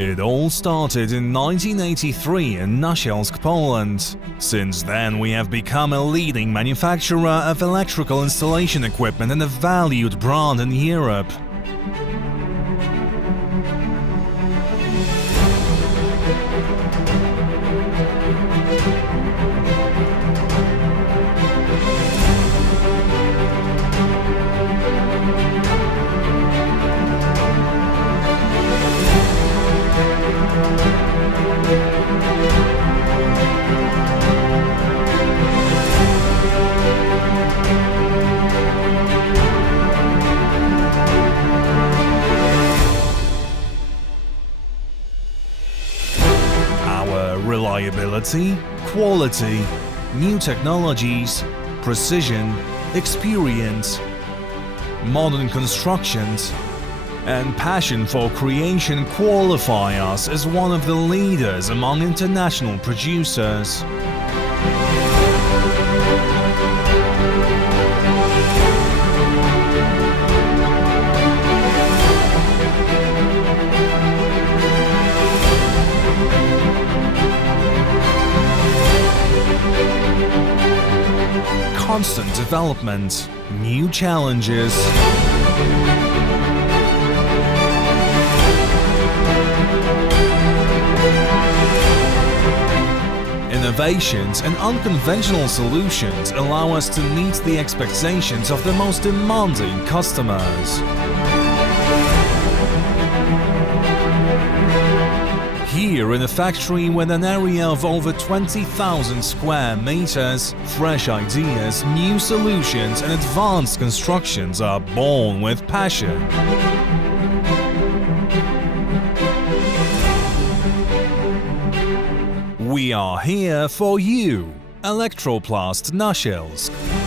It all started in 1983 in Nasielsk, Poland. Since then, we have become a leading manufacturer of electrical installation equipment and a valued brand in Europe. Reliability, quality, new technologies, precision, experience, modern constructions, and passion for creation qualify us as one of the leaders among international producers. Constant development, new challenges. Innovations and unconventional solutions allow us to meet the expectations of the most demanding customers. Here in a factory with an area of over 20,000 square meters, fresh ideas, new solutions and advanced constructions are born with passion. We are here for you, ELEKTRO-PLAST Nasielsk.